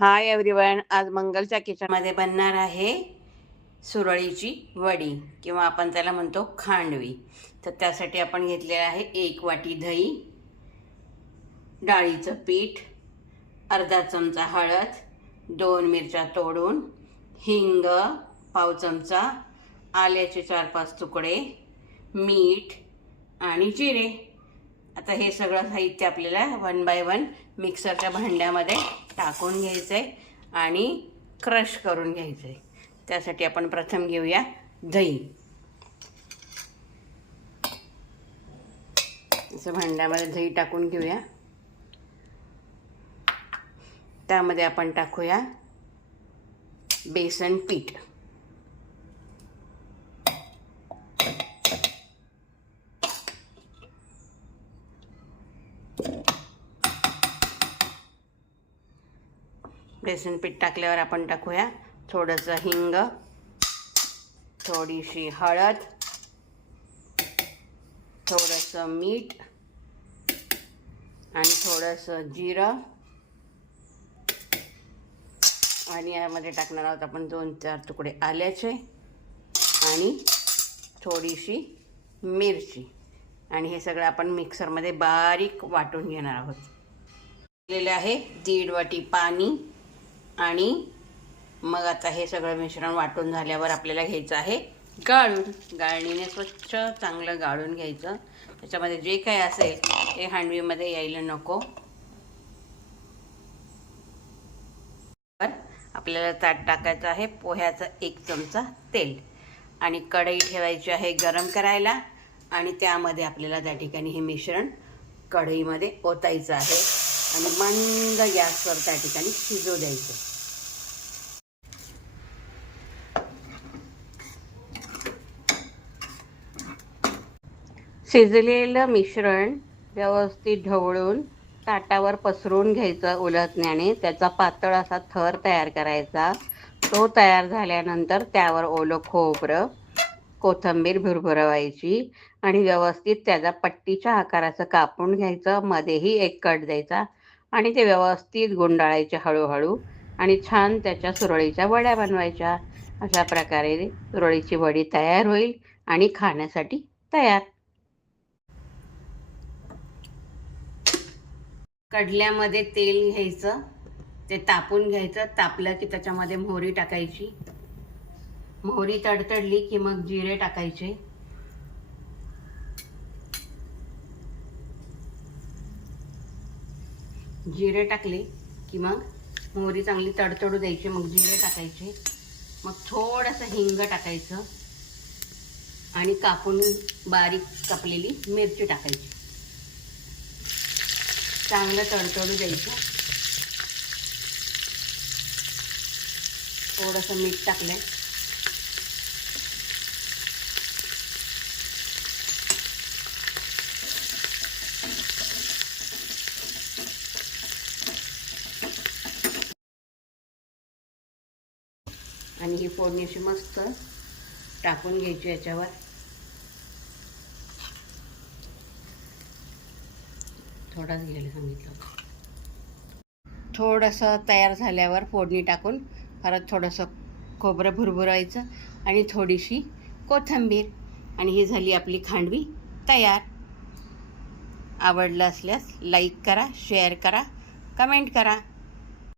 Hi everyone, आज मंगलच्या किचनमध्ये बनणार आहे सुरळीची वडी किंवा आपण त्याला म्हणतो खांडवी। तर त्यासाठी आपण घेतलेलं आहे 1 वाटी दही, डाळीचं पीठ, अर्धा चमचा हळद, 2 मिरच्या तोडून, हिंग पाव चमचा, आल्याचे 4-5 तुकडे, मीठ आणि जिरे। आता हे सगळं साहित्य आपल्याला 1 बाय 1 मिक्सरच्या भांड्यामध्ये टाकून घ्यायचं आहे आणि क्रश करून घ्यायचं आहे। त्यासाठी आपण प्रथम घेऊया दही। असं भांड्यामध्ये दही टाकून घेऊया। त्यामध्ये आपण टाकूया बेसन पीठ, बेसन पीठ टाकल्यावर आपण टाकूया थोडंसं हिंग, थोडीशी हळद, थोडंसं मीठ आणि थोडंसं जिरं आणि यामध्ये टाकणार आहोत आपण 2-4 तुकडे आल्याचे आणि थोडीशी मिरची आणि हे सगळं आपण मिक्सरमध्ये बारीक वाटून घेणार आहोत। घेतलेले आहे 1.5 वाटी पाणी आणि मग आता हे सगळं मिश्रण वाटून झाल्यावर आपल्याला घ्यायचं आहे गाळून। गाळणीने स्वच्छ चांगलं गाळून घ्यायचं। त्याच्यामध्ये जे काही असेल ते हांडवीमध्ये यायला नको। आपल्याला ताट टाकायचं आहे पोह्याचा 1 चमचा तेल आणि कढई ठेवायची आहे गरम करायला आणि त्यामध्ये आपल्याला त्या ठिकाणी हे मिश्रण कढईमध्ये ओतायचं आहे आणि मंद गॅसवर त्या ठिकाणी शिजू द्यायचं। शिजलेलं मिश्रण व्यवस्थित ढवळून ताटावर पसरून घ्यायचं उलटण्याने। त्याचा पातळ असा थर तयार करायचा। तो तयार झाल्यानंतर त्यावर ओलं खोबरं, कोथिंबीर भुरभुरवायची आणि व्यवस्थित त्याचा पट्टीच्या आकाराचं कापून घ्यायचं। मध्येही एक कट द्यायचा आणि ते व्यवस्थित गुंडाळायचे हळूहळू आणि छान त्याच्या सुरळीच्या वड्या बनवायच्या। अशा प्रकारे सुरळीची वडी तयार होईल आणि खाण्यासाठी तयार। कढल्यामध्ये तेल घ्यायचं, ते तापून घ्यायचं। तापलं की त्याच्यामध्ये मोहरी टाकायची। मोहरी तडतडली की मग जिरे टाकायचे। जिरे टाकले की मग मोहरी चांगली तडतडू द्यायची, मग जिरे टाकायचे। मग थोडंसं हिंग टाकायचं आणि कापून बारीक कापलेली मिरची टाकायची। चांगलं तडतडू द्यायचं। थोडंसं मीठ टाकलंय आणि ही फोडणी अशी मस्त टाकून घ्यायची याच्यावर। थोडाच घ्यायला सांगितलं। थोडंसं तयार झाल्यावर फोडणी टाकून परत थोडंसं खोबरं भुरभुरायचं आणि थोडीशी कोथिंबीर आणि ही झाली आपली खांडवी तयार। आवडलं असल्यास लाईक करा, शेअर करा, कमेंट करा।